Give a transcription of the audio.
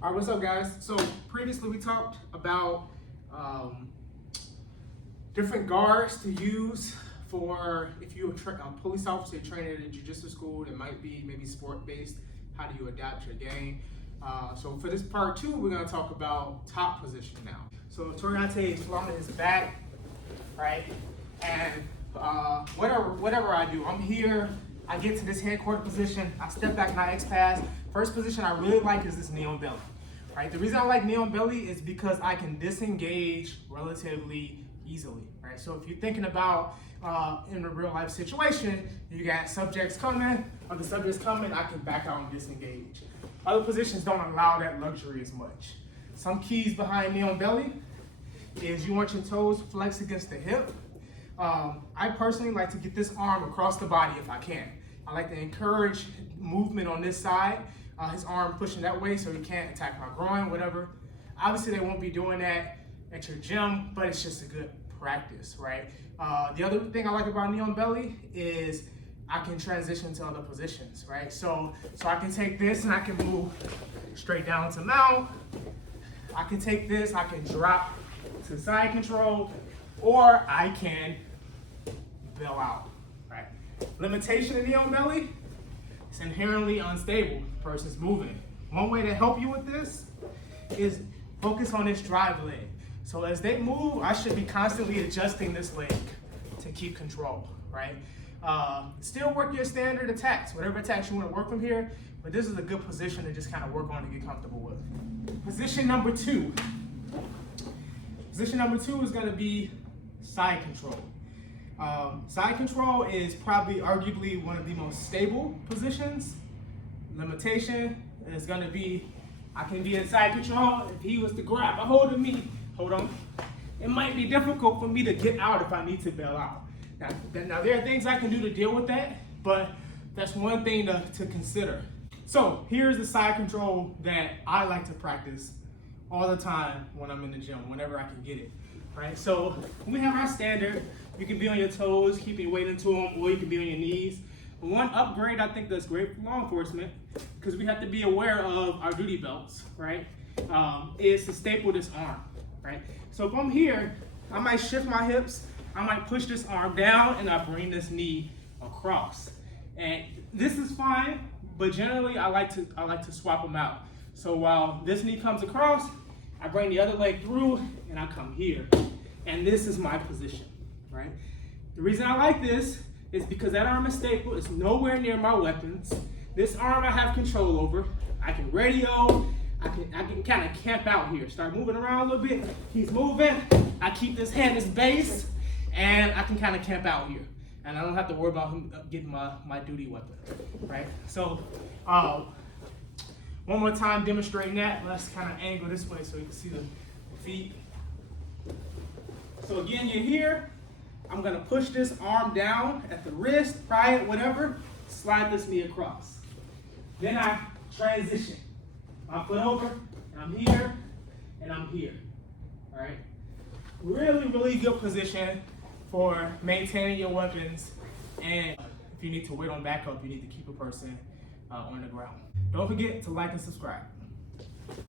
All right, what's up, guys? So previously we talked about different guards to use for if you're a police officer training at a jiu-jitsu school that might be maybe sport-based. How do you adapt your game? So for this part two, we're gonna talk about top position now. So Toriante is flying his back, right? And whatever I do, I'm here. I get to this headquarter position. I step back and I X-pass. First position I really like is this knee on belly. Right? The reason I like knee on belly is because I can disengage relatively easily. Right? So if you're thinking about in a real life situation, you got subjects coming, other subjects coming, I can back out and disengage. Other positions don't allow that luxury as much. Some keys behind knee on belly is you want your toes flexed against the hip. I personally like to get this arm across the body if I can. I like to encourage movement on this side, his arm pushing that way so he can't attack my groin, whatever. Obviously they won't be doing that at your gym, but it's just a good practice, right? The other thing I like about knee on belly is I can transition to other positions, right? So I can take this and I can move straight down to mount. I can take this, I can drop to side control, or I can bail out, right? Limitation of knee on belly, it's inherently unstable. The person's moving. One way to help you with this is focus on this drive leg. So as they move, I should be constantly adjusting this leg to keep control, right? Still work your standard attacks, whatever attacks you want to work from here, but this is a good position to just kind of work on and get comfortable with. Position number two. Position number two is going to be side control. Side control is probably arguably one of the most stable positions. Limitation is going to be, I can be in side control. If he was to grab a hold of me, hold on, it might be difficult for me to get out if I need to bail out. Now there are things I can do to deal with that, but that's one thing to consider. So here's the side control that I like to practice all the time when I'm in the gym, whenever I can get it, right? So when we have our standard, you can be on your toes, keep your weight into them, or you can be on your knees. One upgrade I think that's great for law enforcement, because we have to be aware of our duty belts, right? Is to staple this arm, right? So if I'm here, I might shift my hips, I might push this arm down, and I bring this knee across. And this is fine, but generally I like to swap them out. So while this knee comes across, I bring the other leg through, and I come here. And this is my position, right? The reason I like this is because that arm is stapled. It's nowhere near my weapons. This arm I have control over. I can radio. I can kind of camp out here. Start moving around a little bit. He's moving. I keep this hand as base, and I can kind of camp out here. And I don't have to worry about him getting my duty weapon, right? So, one more time demonstrating that. Let's kind of angle this way so you can see the feet. So again, you're here. I'm gonna push this arm down at the wrist, pry it, whatever, slide this knee across. Then I transition. I put over, and I'm here, and I'm here, all right? Really, really good position for maintaining your weapons, and if you need to wait on backup, you need to keep a person on the ground. Don't forget to like and subscribe.